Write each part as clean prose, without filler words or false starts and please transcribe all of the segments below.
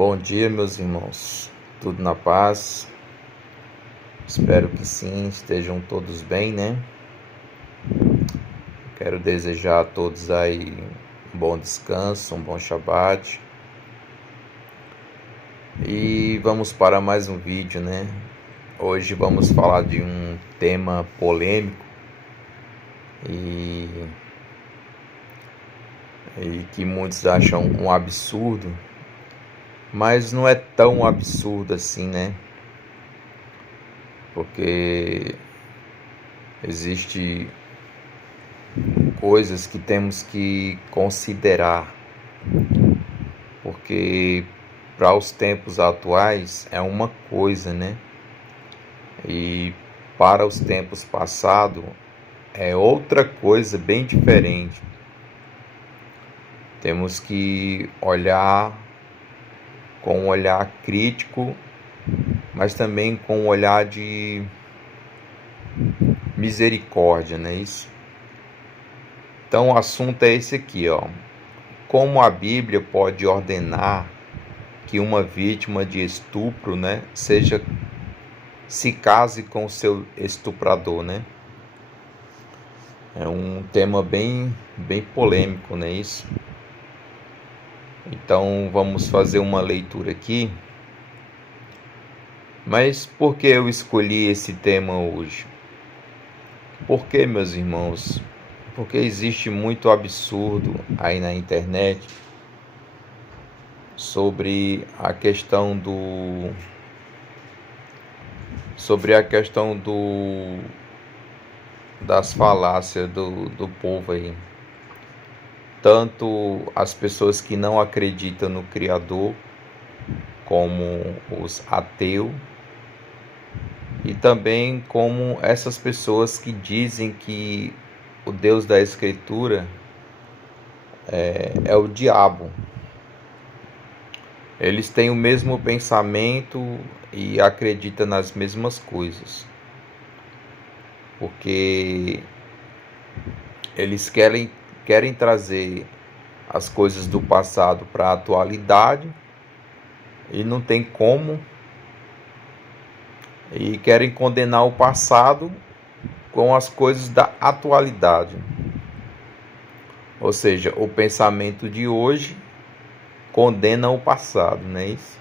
Bom dia, meus irmãos. Tudo na paz? Espero que sim, estejam todos bem, né? Quero desejar a todos aí um bom descanso, um bom Shabbat. E vamos para mais um vídeo, né? Hoje vamos falar de um tema polêmico e que muitos acham um absurdo, mas não é tão absurdo assim, né? Porque existe coisas que temos que considerar, porque para os tempos atuais é uma coisa, né? E para os tempos passados é outra coisa bem diferente. Temos que olhar com um olhar crítico, mas também com um olhar de misericórdia, não é isso? Então o assunto é esse aqui, ó. Como a Bíblia pode ordenar que uma vítima de estupro, né, se case com o seu estuprador, né? É um tema bem polêmico, não é isso? Então vamos fazer uma leitura aqui. Mas por que eu escolhi esse tema hoje? Por que, meus irmãos? Porque existe muito absurdo aí na internet sobre a questão das falácias do povo aí. Tanto as pessoas que não acreditam no Criador, como os ateus, e também como essas pessoas que dizem que o Deus da Escritura é o diabo. Eles têm o mesmo pensamento e acreditam nas mesmas coisas, porque eles querem trazer as coisas do passado para a atualidade e não tem como, e querem condenar o passado com as coisas da atualidade. Ou seja, o pensamento de hoje condena o passado, não é isso?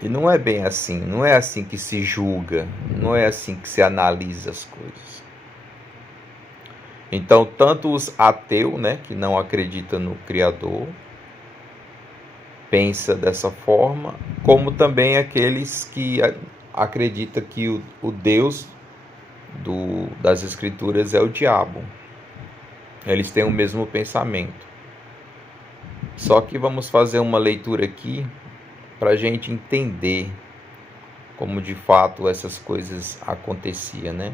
E não é bem assim, não é assim que se julga, não é assim que se analisa as coisas. Então, tanto os ateus, né, que não acreditam no Criador, pensa dessa forma, como também aqueles que acreditam que o Deus das Escrituras é o diabo. Eles têm o mesmo pensamento. Só que vamos fazer uma leitura aqui para a gente entender como de fato essas coisas aconteciam, né?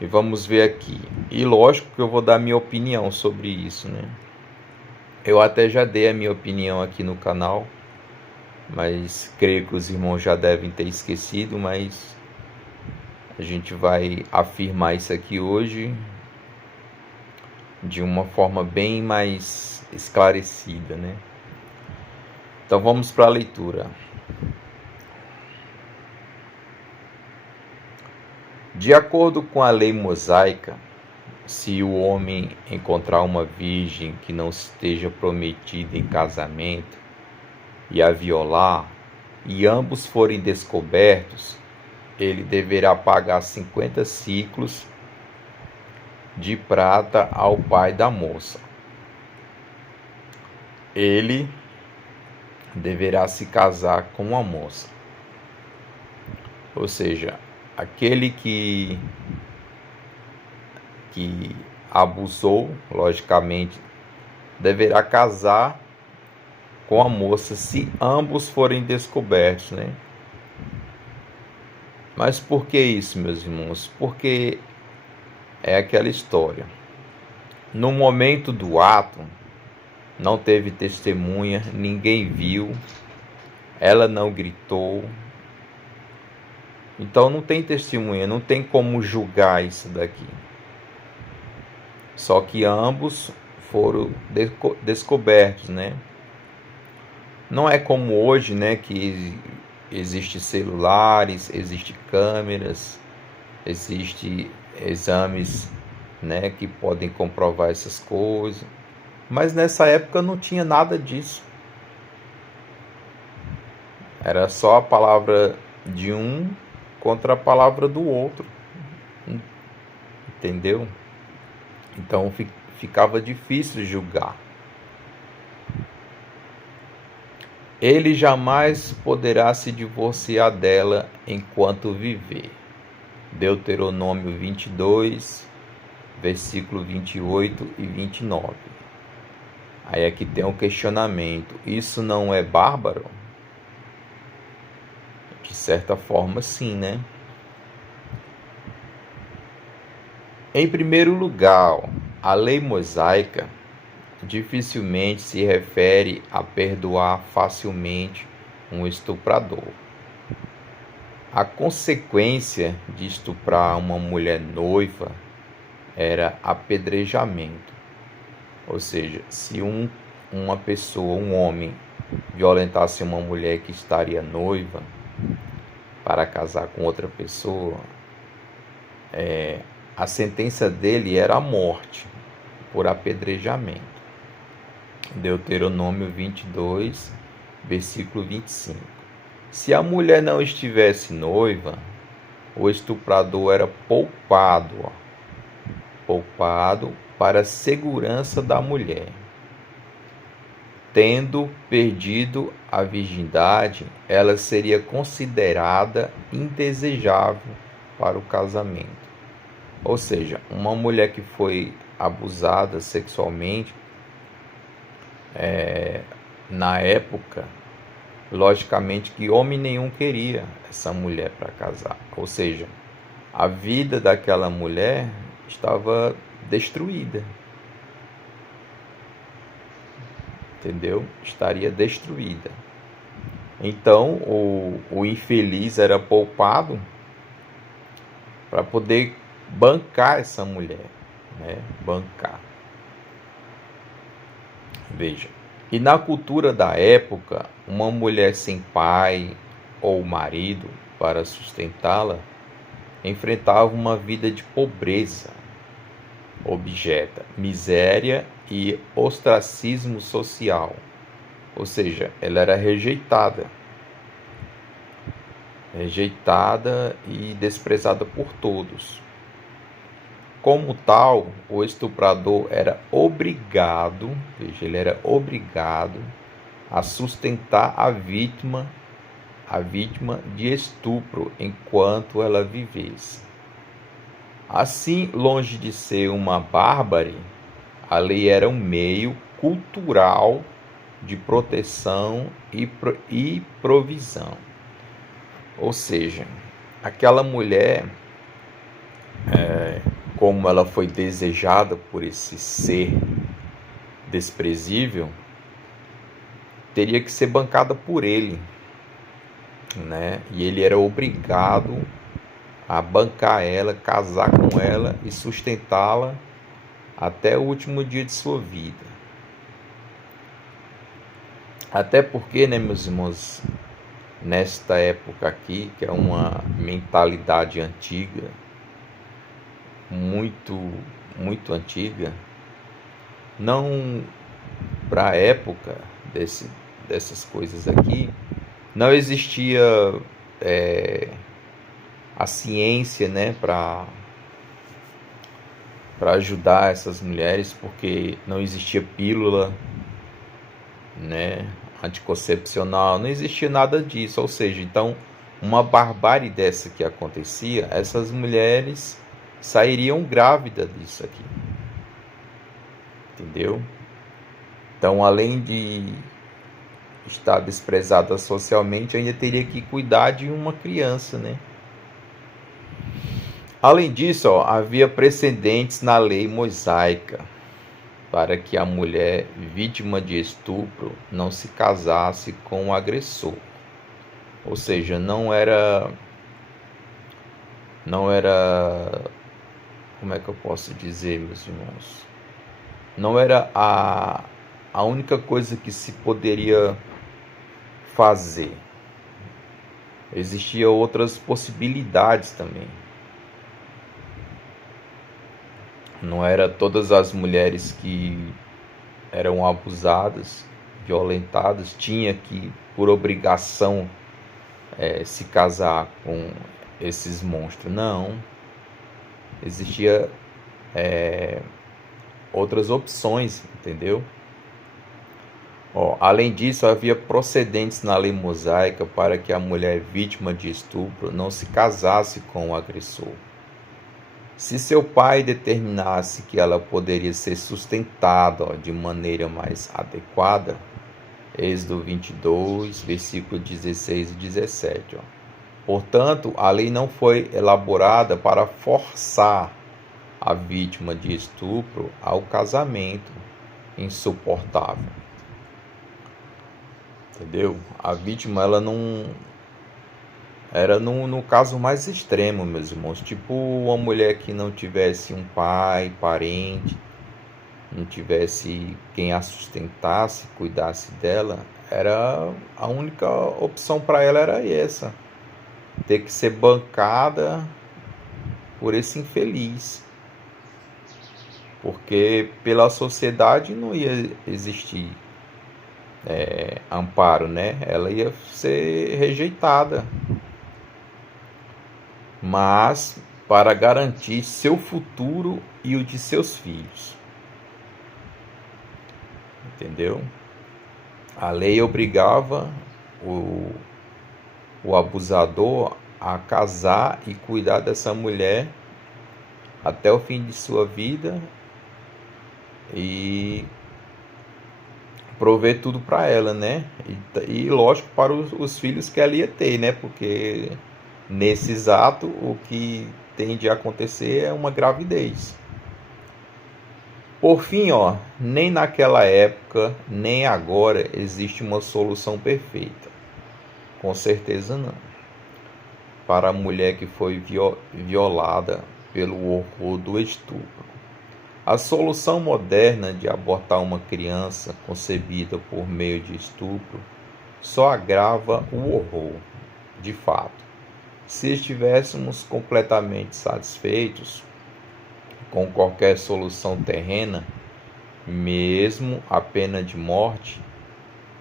E vamos ver aqui. E lógico que eu vou dar minha opinião sobre isso, né? Eu até já dei a minha opinião aqui no canal, mas creio que os irmãos já devem ter esquecido, mas a gente vai afirmar isso aqui hoje de uma forma bem mais esclarecida, né? Então vamos para a leitura. De acordo com a lei mosaica, se o homem encontrar uma virgem que não esteja prometida em casamento e a violar, e ambos forem descobertos, ele deverá pagar 50 siclos de prata ao pai da moça. Ele deverá se casar com a moça. Ou seja, aquele que abusou, logicamente, deverá casar com a moça se ambos forem descobertos, né? Mas por que isso, meus irmãos? Porque é aquela história. No momento do ato, não teve testemunha, ninguém viu, ela não gritou. Então não tem testemunha, não tem como julgar isso daqui. Só que ambos foram descobertos, né? Não é como hoje, né, que existe celulares, existe câmeras, existe exames, né, que podem comprovar essas coisas. Mas nessa época não tinha nada disso. Era só a palavra de um contra a palavra do outro. Entendeu? Então ficava difícil julgar. Ele jamais poderá se divorciar dela enquanto viver. Deuteronômio 22, versículo 28 e 29. Aí aqui tem um questionamento. Isso não é bárbaro? De certa forma, sim, né? Em primeiro lugar, a lei mosaica dificilmente se refere a perdoar facilmente um estuprador. A consequência de estuprar uma mulher noiva era apedrejamento. Ou seja, se uma pessoa, um homem, violentasse uma mulher que estaria noiva para casar com outra pessoa, a sentença dele era a morte por apedrejamento. Deuteronômio 22, versículo 25. Se a mulher não estivesse noiva, o estuprador era poupado para a segurança da mulher. Tendo perdido a virgindade, ela seria considerada indesejável para o casamento. Ou seja, uma mulher que foi abusada sexualmente, na época, logicamente que homem nenhum queria essa mulher para casar. Ou seja, a vida daquela mulher estava destruída. Entendeu? Estaria destruída. Então, o infeliz era poupado para poder bancar essa mulher, né? Bancar. Veja. E na cultura da época, uma mulher sem pai ou marido para sustentá-la enfrentava uma vida de pobreza, miséria e ostracismo social. Ou seja, ela era rejeitada e desprezada por todos. Como tal, o estuprador era obrigado a sustentar a vítima de estupro enquanto ela vivesse. Assim, longe de ser uma bárbare, a lei era um meio cultural de proteção e provisão. Ou seja, aquela mulher, como ela foi desejada por esse ser desprezível, teria que ser bancada por ele, né? E ele era obrigado a bancar ela, casar com ela e sustentá-la até o último dia de sua vida. Até porque, né, meus irmãos, nesta época aqui, que é uma mentalidade antiga, muito antiga, não, para a época dessas coisas aqui, não existia a ciência, né, para ajudar essas mulheres, porque não existia pílula, né, anticoncepcional, não existia nada disso. Ou seja, então, uma barbárie dessa que acontecia, essas mulheres sairiam grávidas disso aqui. Entendeu? Então, além de estar desprezada socialmente, ainda teria que cuidar de uma criança, né? Além disso, havia precedentes na lei mosaica para que a mulher vítima de estupro não se casasse com o agressor. Ou seja, não era, como é que eu posso dizer, meus irmãos? não era a única coisa que se poderia fazer. Existiam outras possibilidades também. Não era todas as mulheres que eram abusadas, violentadas, tinha que, por obrigação, se casar com esses monstros. Não. Existia outras opções, entendeu? Além disso, havia procedentes na lei mosaica para que a mulher vítima de estupro não se casasse com o agressor. Se seu pai determinasse que ela poderia ser sustentada de maneira mais adequada, Êxodo 22, versículo 16 e 17. Portanto, a lei não foi elaborada para forçar a vítima de estupro ao casamento insuportável. Entendeu? A vítima, ela não... Era no caso mais extremo, meus irmãos. Tipo uma mulher que não tivesse um pai, parente, não tivesse quem a sustentasse, cuidasse dela. A única opção para ela era essa. Ter que ser bancada por esse infeliz. Porque pela sociedade não ia existir amparo, né? Ela ia ser rejeitada. Mas para garantir seu futuro e o de seus filhos. Entendeu? A lei obrigava o abusador a casar e cuidar dessa mulher até o fim de sua vida e prover tudo para ela, né? E lógico, para os filhos que ela ia ter, né? Porque nesse exato, o que tem de acontecer é uma gravidez. Por fim, nem naquela época, nem agora existe uma solução perfeita. Com certeza não. Para a mulher que foi violada pelo horror do estupro. A solução moderna de abortar uma criança concebida por meio de estupro só agrava o horror, de fato. Se estivéssemos completamente satisfeitos com qualquer solução terrena, mesmo a pena de morte,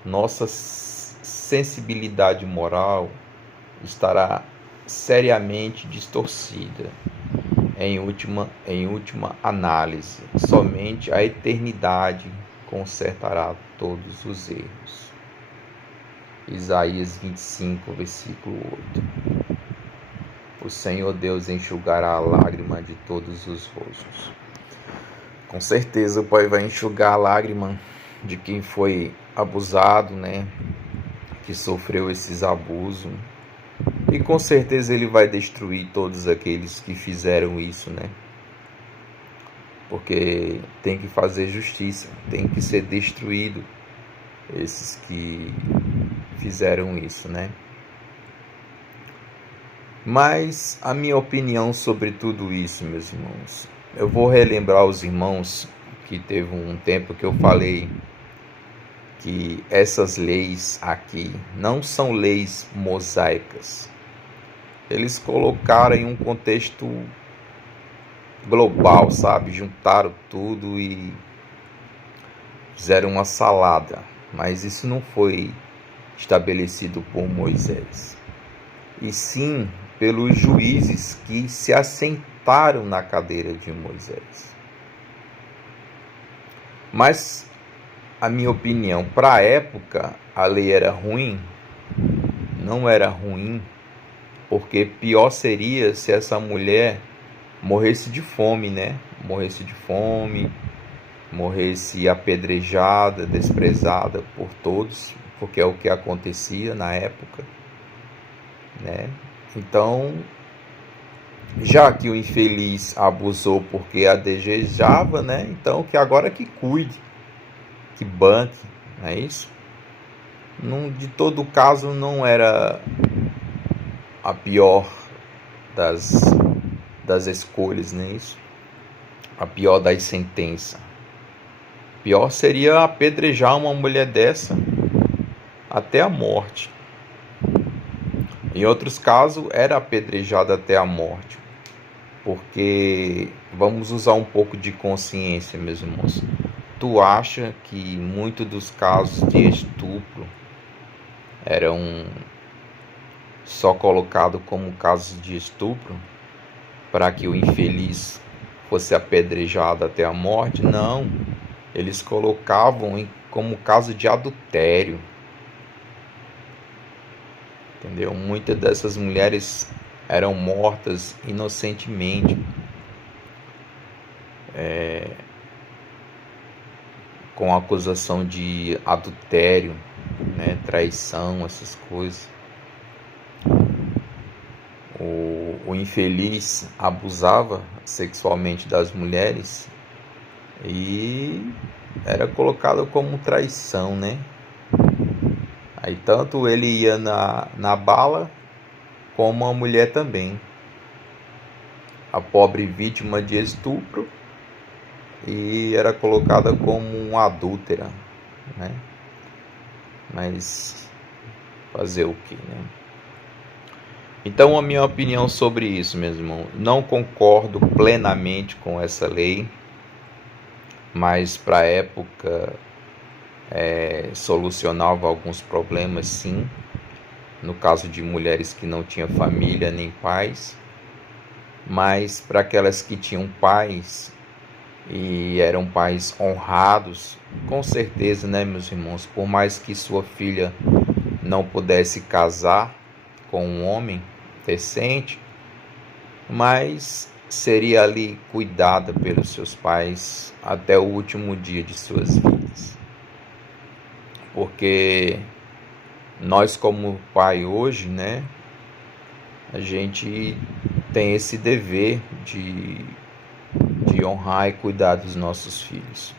nossa sensibilidade moral estará seriamente distorcida. Em última análise, somente a eternidade consertará todos os erros. Isaías 25, versículo 8. O Senhor Deus enxugará a lágrima de todos os rostos. Com certeza o Pai vai enxugar a lágrima de quem foi abusado, né? Que sofreu esses abusos. E com certeza Ele vai destruir todos aqueles que fizeram isso, né? Porque tem que fazer justiça, tem que ser destruído esses que fizeram isso, né? Mas a minha opinião sobre tudo isso, meus irmãos, eu vou relembrar os irmãos que teve um tempo que eu falei que essas leis aqui não são leis mosaicas. Eles colocaram em um contexto global, sabe? Juntaram tudo e fizeram uma salada. Mas isso não foi estabelecido por Moisés. E sim pelos juízes que se assentaram na cadeira de Moisés. Mas, a minha opinião, para a época, a lei era ruim? Não era ruim, porque pior seria se essa mulher morresse de fome, né? Morresse de fome, morresse apedrejada, desprezada por todos, porque é o que acontecia na época, né? Então, já que o infeliz abusou porque a desejava, né? Então, que agora que cuide, que banque, não é isso? De todo caso, não era a pior das escolhas, não é isso? A pior das sentenças. Pior seria apedrejar uma mulher dessa até a morte. Em outros casos, era apedrejada até a morte. Porque vamos usar um pouco de consciência, meus irmãos. Tu acha que muitos dos casos de estupro eram só colocados como casos de estupro para que o infeliz fosse apedrejado até a morte? Não. Eles colocavam como caso de adultério. Entendeu? Muitas dessas mulheres eram mortas inocentemente. Com acusação de adultério, né, traição, essas coisas. O infeliz abusava sexualmente das mulheres e era colocado como traição, né? Aí tanto ele ia na bala, como a mulher também. A pobre vítima de estupro, e era colocada como uma adúltera, né? Mas fazer o que, né? Então, a minha opinião sobre isso, meus irmãos, não concordo plenamente com essa lei, mas para a época solucionava alguns problemas, sim. No caso de mulheres que não tinham família nem pais, mas para aquelas que tinham pais e eram pais honrados, com certeza, né, meus irmãos, por mais que sua filha não pudesse casar com um homem decente, mas seria ali cuidada pelos seus pais até o último dia de suas vidas. Porque nós, como pai hoje, né, a gente tem esse dever de honrar e cuidar dos nossos filhos.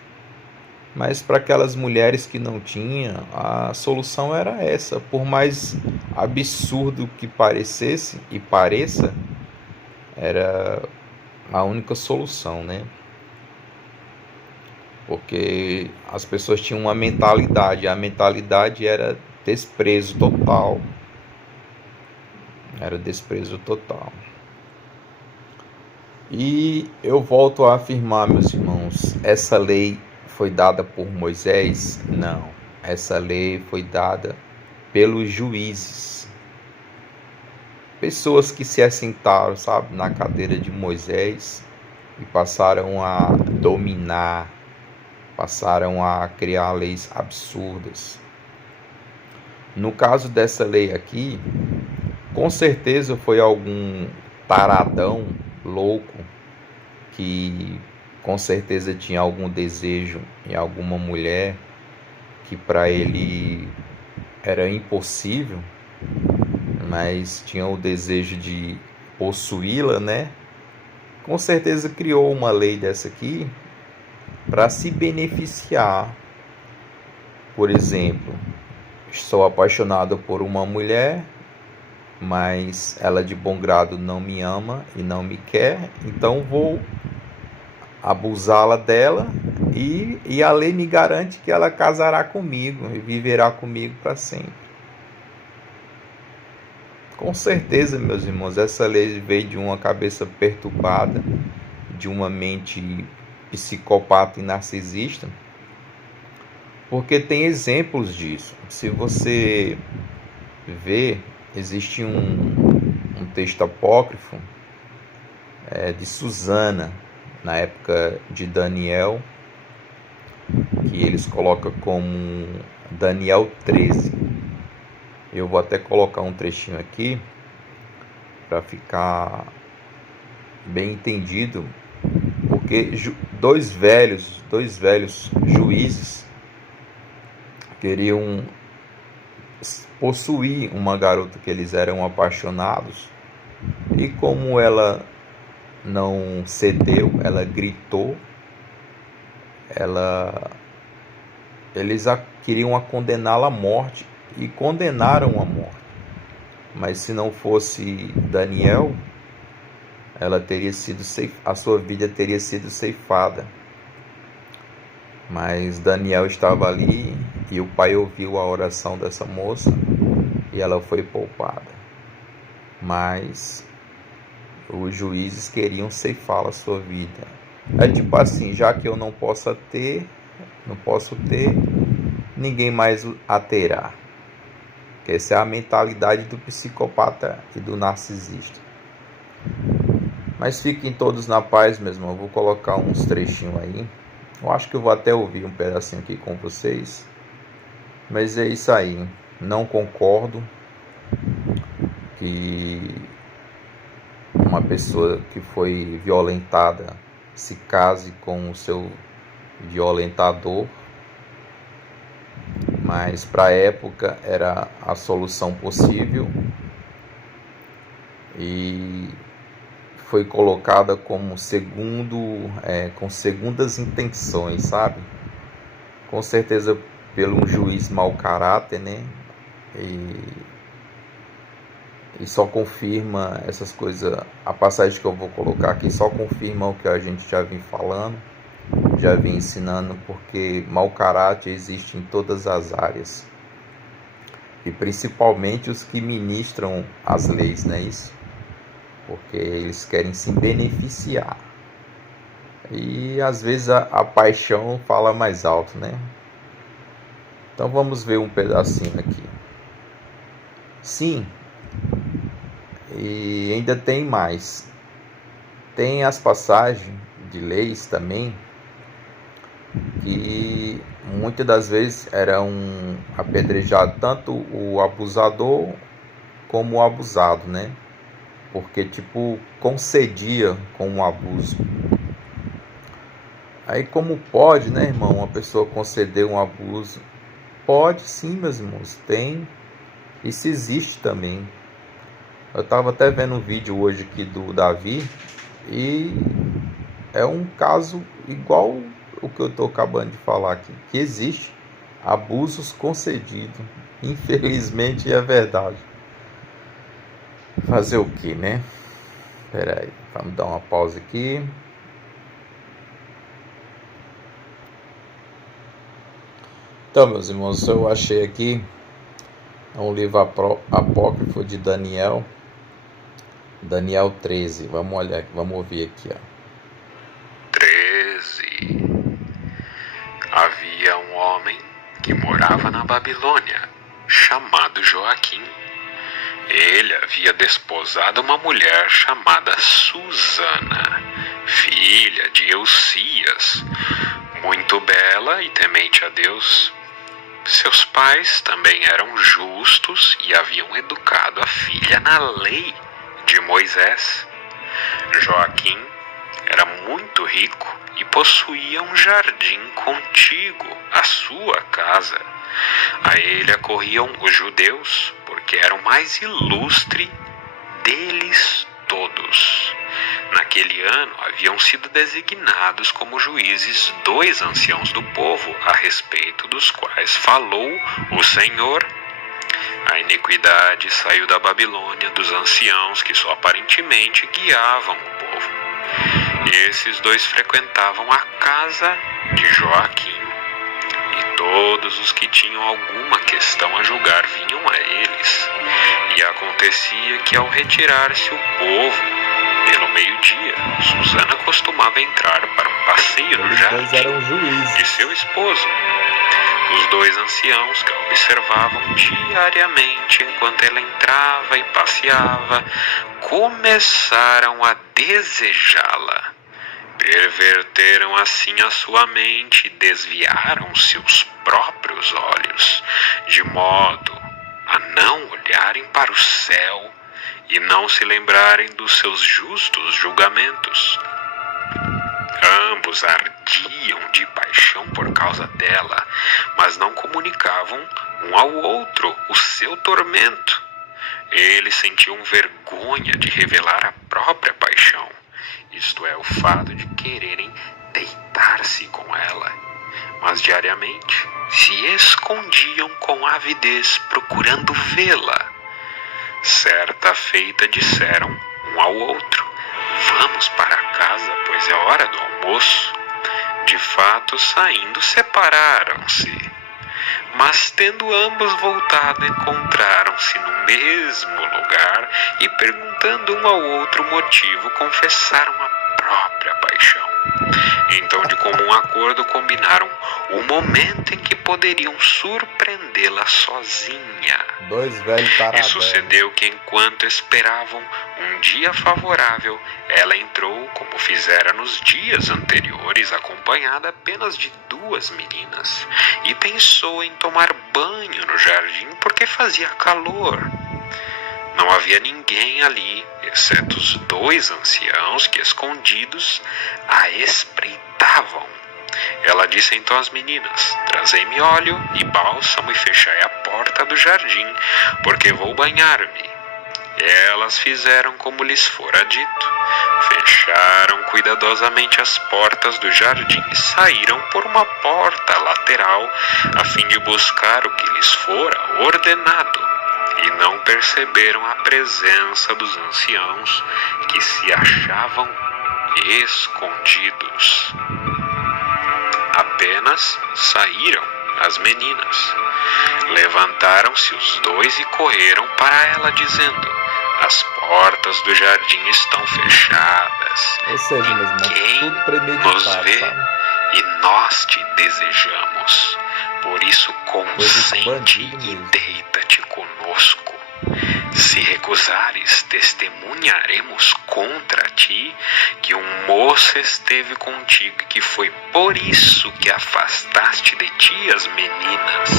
Mas para aquelas mulheres que não tinham, a solução era essa. Por mais absurdo que parecesse e pareça, era a única solução, né? Porque as pessoas tinham uma mentalidade, a mentalidade era desprezo total. Era desprezo total. E eu volto a afirmar, meus irmãos, essa lei foi dada por Moisés? Não. Essa lei foi dada pelos juízes. Pessoas que se assentaram, sabe, na cadeira de Moisés e passaram a dominar, passaram a criar leis absurdas. No caso dessa lei aqui, com certeza foi algum taradão louco que com certeza tinha algum desejo em alguma mulher que para ele era impossível, mas tinha o desejo de possuí-la, né? Com certeza criou uma lei dessa aqui para se beneficiar. Por exemplo, estou apaixonado por uma mulher, mas ela de bom grado não me ama e não me quer, então vou abusá-la dela e a lei me garante que ela casará comigo e viverá comigo para sempre. Com certeza, meus irmãos, essa lei veio de uma cabeça perturbada, de uma mente psicopata e narcisista, porque tem exemplos disso. Se você ver, existe um texto apócrifo de Susana, na época de Daniel, que eles colocam como Daniel 13. Eu vou até colocar um trechinho aqui para ficar bem entendido, porque dois velhos juízes queriam possuir uma garota que eles eram apaixonados, e como ela não cedeu, ela gritou, eles queriam condená-la à morte e condenaram à morte. Mas se não fosse Daniel, ela teria sido a sua vida teria sido ceifada. Mas Daniel estava ali e o pai ouviu a oração dessa moça e ela foi poupada. Mas os juízes queriam ceifar a sua vida. É tipo assim, já que eu não posso ter, ninguém mais a terá. Que essa é a mentalidade do psicopata e do narcisista. Mas fiquem todos na paz, meu irmão. Eu vou colocar uns trechinhos aí. Eu acho que eu vou até ouvir um pedacinho aqui com vocês. Mas é isso aí. Não concordo que uma pessoa que foi violentada se case com o seu violentador. Mas para a época era a solução possível. E foi colocada como com segundas intenções, sabe? Com certeza pelo um juiz mau caráter, né? E só confirma essas coisas, a passagem que eu vou colocar aqui só confirma o que a gente já vem falando, já vem ensinando, porque mau caráter existe em todas as áreas. E principalmente os que ministram as leis, não é isso? Porque eles querem se beneficiar. E às vezes a paixão fala mais alto, né? Então vamos ver um pedacinho aqui. Sim, e ainda tem mais. Tem as passagens de leis também que muitas das vezes eram apedrejados tanto o abusador como o abusado, né? Porque tipo concedia com o abuso. Aí como pode, né, irmão, uma pessoa conceder um abuso? Pode sim, meus irmãos, tem. Isso existe também. Eu estava até vendo um vídeo hoje aqui do Davi e é um caso igual o que eu estou acabando de falar aqui, que existe abusos concedidos. Infelizmente é verdade. Fazer o que, né? Espera aí, vamos dar uma pausa aqui. Então, meus irmãos, eu achei aqui um livro apócrifo de Daniel 13. Vamos olhar aqui, vamos ouvir aqui, ó. 13. Havia um homem que morava na Babilônia, chamado Joaquim. Ele havia desposado uma mulher chamada Susana, filha de Eucias, muito bela e temente a Deus. Seus pais também eram justos e haviam educado a filha na lei de Moisés. Joaquim era muito rico e possuía um jardim contíguo à sua casa. A ele acorriam os judeus, porque era o mais ilustre deles todos. Naquele ano haviam sido designados como juízes 2 anciãos do povo, a respeito dos quais falou o Senhor. A iniquidade saiu da Babilônia dos anciãos que só aparentemente guiavam o povo. Esses 2 frequentavam a casa de Joaquim, e todos os que tinham alguma questão a julgar vinham a eles. E acontecia que, ao retirar-se o povo pelo meio-dia, Susana costumava entrar para um passeio no jardim de seu esposo. Os 2 anciãos que a observavam diariamente enquanto ela entrava e passeava, começaram a desejá-la. Perverteram assim a sua mente e desviaram seus próprios olhos, de modo a não olharem para o céu e não se lembrarem dos seus justos julgamentos. Ambos ardiam de paixão por causa dela, mas não comunicavam um ao outro o seu tormento. Eles sentiam vergonha de revelar a própria paixão, isto é, o fato de quererem deitar-se com ela, mas diariamente se escondiam com avidez, procurando vê-la. Certa feita disseram um ao outro: "Vamos para casa, pois é hora do almoço." De fato, saindo, separaram-se. Mas tendo ambos voltado, encontraram-se no mesmo lugar e, perguntando um ao outro o motivo, confessaram a própria paixão. Então, de comum acordo, combinaram o momento em que poderiam surpreendê-la sozinha. Dois velhos E taradão. sucedeu que, enquanto esperavam um dia favorável, ela entrou, como fizera nos dias anteriores, acompanhada apenas de 2 meninas, e pensou em tomar banho no jardim porque fazia calor. Não havia ninguém ali, exceto os 2 anciãos que, escondidos, a espreitavam. Ela disse então às meninas: trazei-me óleo e bálsamo e fechai a porta do jardim, porque vou banhar-me. Elas fizeram como lhes fora dito. Fecharam cuidadosamente as portas do jardim e saíram por uma porta lateral, a fim de buscar o que lhes fora ordenado. E não perceberam a presença dos anciãos, que se achavam escondidos. Apenas saíram as meninas. Levantaram-se os 2 e correram para ela, dizendo: as portas do jardim estão fechadas. Ou seja, meus irmãos, Ninguém tudo premeditado, nos vê, sabe? e nós te desejamos. Por isso, Coisa de consente bandido e mesmo. deita-te conosco. Se recusares, testemunharemos contra ti que um moço esteve contigo e que foi por isso que afastaste de ti as meninas.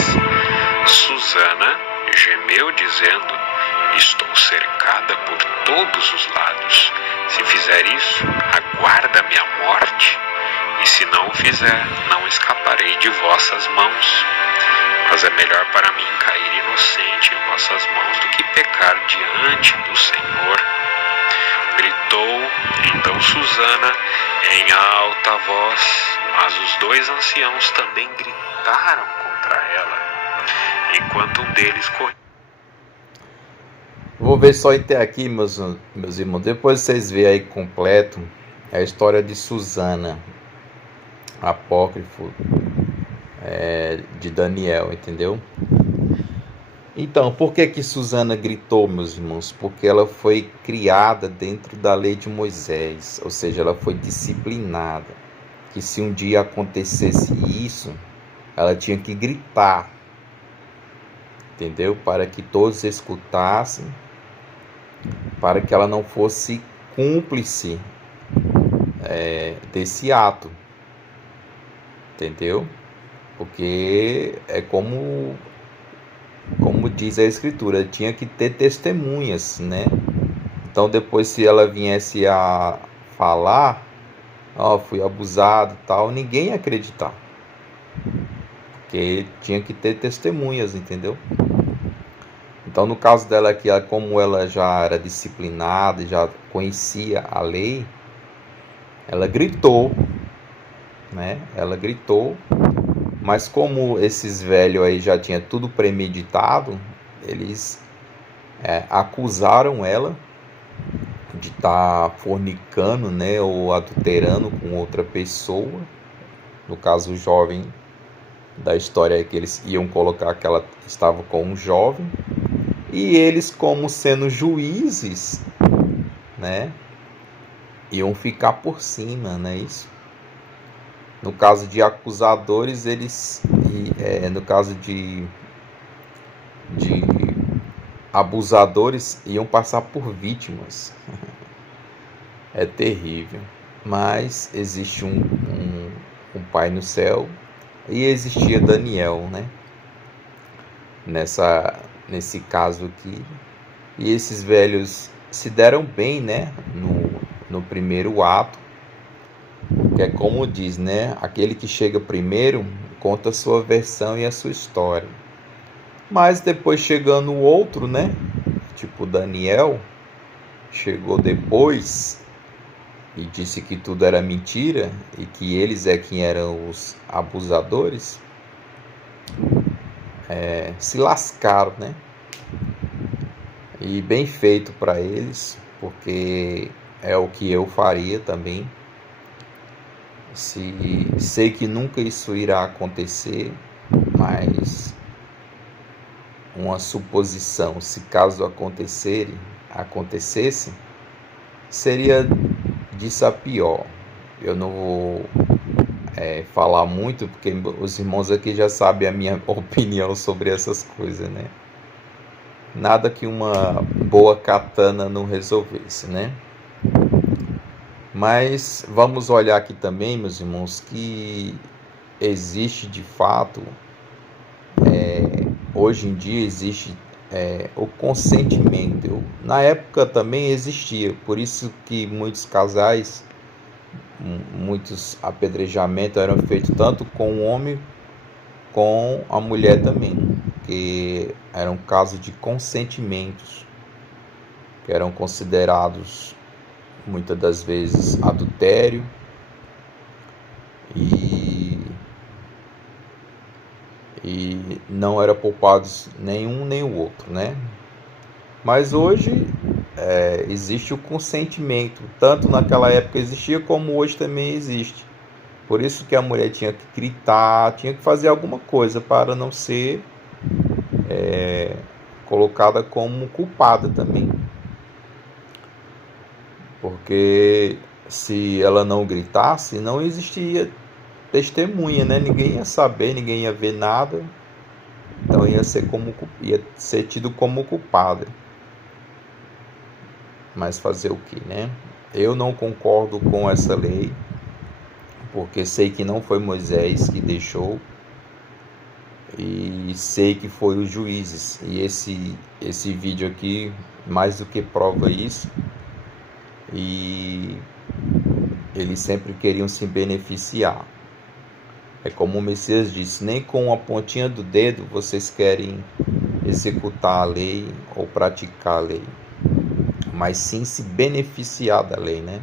Susana gemeu, dizendo: estou cercada por todos os lados. Se fizer isso, aguarda-me a morte. E se não o fizer, não escaparei de vossas mãos. Mas é melhor para mim cair inocente em vossas mãos do que pecar diante do Senhor. Gritou então Susana em alta voz, mas os 2 anciãos também gritaram contra ela, enquanto um deles corria. Vou ver só até aqui, meus irmãos. Depois vocês veem aí completo a história de Susana, apócrifo de Daniel, entendeu? Então, por que Susana gritou, meus irmãos? Porque ela foi criada dentro da lei de Moisés, ou seja, ela foi disciplinada. Que se um dia acontecesse isso, ela tinha que gritar, entendeu? Para que todos escutassem, para que ela não fosse cúmplice desse ato, entendeu? Porque é como diz a Escritura, tinha que ter testemunhas, né? Então depois, se ela viesse a falar, fui abusado e tal, ninguém ia acreditar, porque tinha que ter testemunhas, entendeu? Então, no caso dela aqui, como ela já era disciplinada, já conhecia a lei, ela gritou, né? Ela gritou, mas como esses velhos aí já tinham tudo premeditado, eles acusaram ela de estar fornicando, né? Ou adulterando com outra pessoa. No caso, o jovem da história é que eles iam colocar que ela estava com um jovem. E eles, como sendo juízes, né, iam ficar por cima, né, isso. No caso de acusadores, no caso de abusadores, iam passar por vítimas. É terrível. Mas existe um Pai no céu, e existia Daniel, né, nesse caso aqui. E esses velhos se deram bem, né, no primeiro ato, que é como diz, né, aquele que chega primeiro conta a sua versão e a sua história. Mas depois, chegando o outro, né, tipo Daniel, chegou depois e disse que tudo era mentira e que eles quem eram os abusadores, se lascaram, né? E bem feito para eles, porque é o que eu faria também. sei que nunca isso irá acontecer, mas uma suposição, se caso acontecesse, seria disso a pior. Eu não vou falar muito, porque os irmãos aqui já sabem a minha opinião sobre essas coisas, né? Nada que uma boa katana não resolvesse, né? Mas vamos olhar aqui também, meus irmãos, que existe de fato, hoje em dia existe o consentimento. Na época também existia, por isso que muitos casais, muitos apedrejamentos eram feitos tanto com o homem com a mulher também, que eram casos de consentimentos, que eram considerados muitas das vezes adultério e não era poupados nenhum nem o outro, né? Mas hoje existe o consentimento, tanto naquela época existia como hoje também existe. Por isso que a mulher tinha que gritar, tinha que fazer alguma coisa para não ser colocada como culpada também. Porque se ela não gritasse, não existia testemunha, né? Ninguém ia saber, ninguém ia ver nada. Então ia ser tido como culpada. Mas fazer o que, né? Eu não concordo com essa lei, porque sei que não foi Moisés que deixou, e sei que foi os juízes. E esse vídeo aqui mais do que prova isso. E eles sempre queriam se beneficiar. É como o Messias disse: nem com a pontinha do dedo vocês querem executar a lei ou praticar a lei, mas sim se beneficiar da lei, né?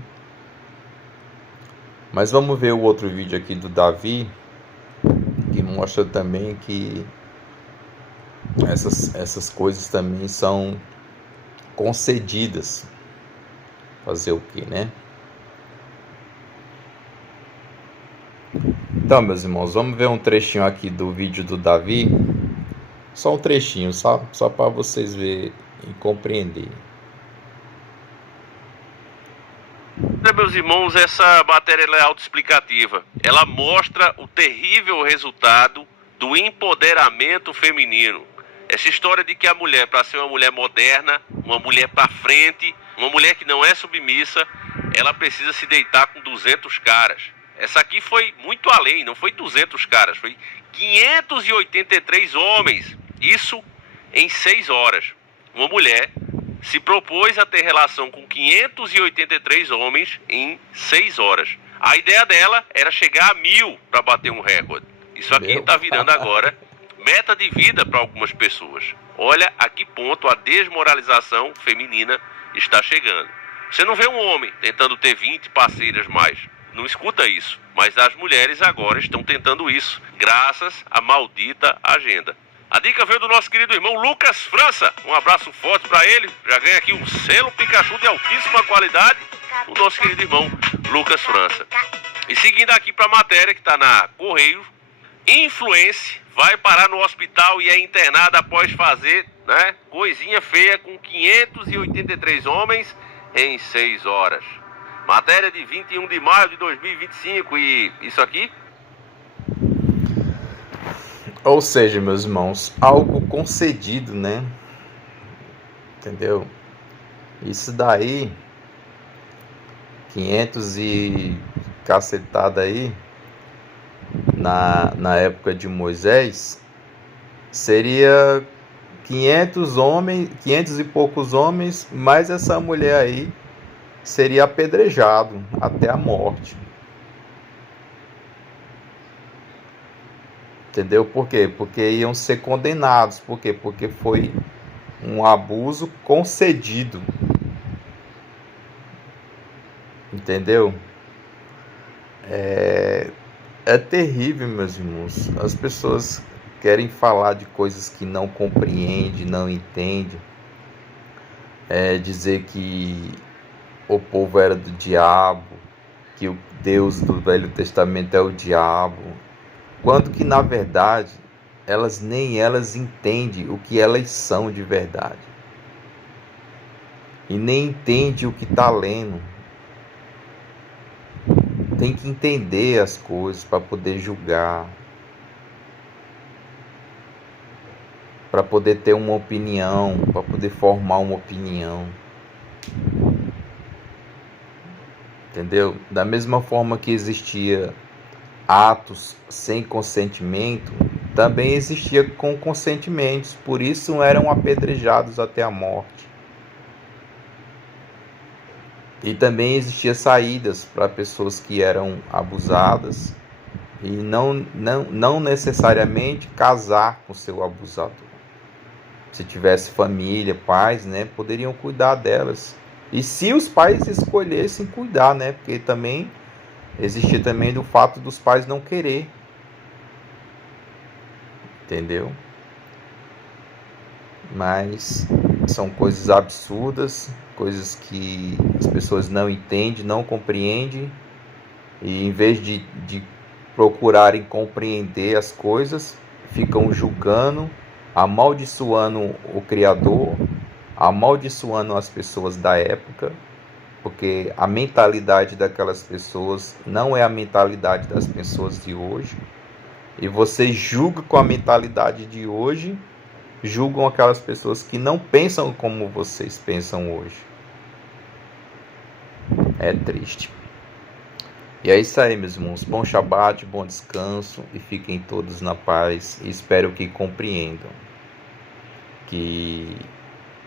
Mas vamos ver o outro vídeo aqui do Davi, que mostra também que essas coisas também são concedidas. Fazer o que, né? Então, meus irmãos, vamos ver um trechinho aqui do vídeo do Davi. Só um trechinho, sabe? Só para vocês verem e compreenderem. Meus irmãos, essa matéria é autoexplicativa. Ela mostra o terrível resultado do empoderamento feminino. Essa história de que a mulher, para ser uma mulher moderna, uma mulher para frente, uma mulher que não é submissa, ela precisa se deitar com 200 caras. Essa aqui foi muito além, não foi 200 caras, foi 583 homens. Isso em 6 horas. Uma mulher se propôs a ter relação com 583 homens em 6 horas. A ideia dela era chegar a 1000 para bater um recorde. Isso aqui está virando agora meta de vida para algumas pessoas. Olha a que ponto a desmoralização feminina está chegando. Você não vê um homem tentando ter 20 parceiras mais. Não escuta isso. Mas as mulheres agora estão tentando isso, graças à maldita agenda. A dica veio do nosso querido irmão Lucas França. Um abraço forte para ele. Já ganha aqui um selo Pikachu de altíssima qualidade. O nosso querido irmão Lucas França. E seguindo aqui para a matéria que está na Correio, influencer vai parar no hospital e é internada após fazer, né, coisinha feia com 583 homens em 6 horas. Matéria de 21 de maio de 2025. E isso aqui? Ou seja, meus irmãos, algo concedido, né? Entendeu? Isso daí, 500 e cacetada aí, na época de Moisés, seria 500 homens, 500 e poucos homens, mais essa mulher aí seria apedrejado até a morte. Entendeu? Por quê? Porque iam ser condenados. Por quê? Porque foi um abuso concedido. Entendeu? É terrível, meus irmãos. As pessoas querem falar de coisas que não compreendem, não entendem. Dizer que o povo era do diabo, que o Deus do Velho Testamento é o diabo, quando que na verdade nem elas entendem o que elas são de verdade. E nem entende o que está lendo. Tem que entender as coisas para poder julgar, para poder ter uma opinião, para poder formar uma opinião. Entendeu? Da mesma forma que existia atos sem consentimento, também existia com consentimentos, por isso eram apedrejados até a morte. E também existia saídas para pessoas que eram abusadas e não necessariamente casar com seu abusador. Se tivesse família, pais, né, poderiam cuidar delas. E se os pais escolhessem cuidar, né, porque também existia também do fato dos pais não querer. Entendeu? Mas são coisas absurdas, coisas que as pessoas não entendem, não compreendem, e em vez de procurarem compreender as coisas, ficam julgando, amaldiçoando o Criador, amaldiçoando as pessoas da época, porque a mentalidade daquelas pessoas não é a mentalidade das pessoas de hoje, e você julga com a mentalidade de hoje, julgam aquelas pessoas que não pensam como vocês pensam hoje. É triste. E é isso aí, meus irmãos. Bom Shabbat, bom descanso e fiquem todos na paz. E espero que compreendam que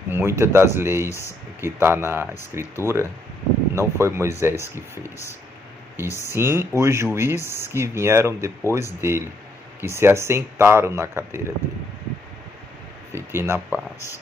muitas das leis que está na Escritura não foi Moisés que fez, e sim os juízes que vieram depois dele, que se assentaram na cadeira dele. Fiquem na paz.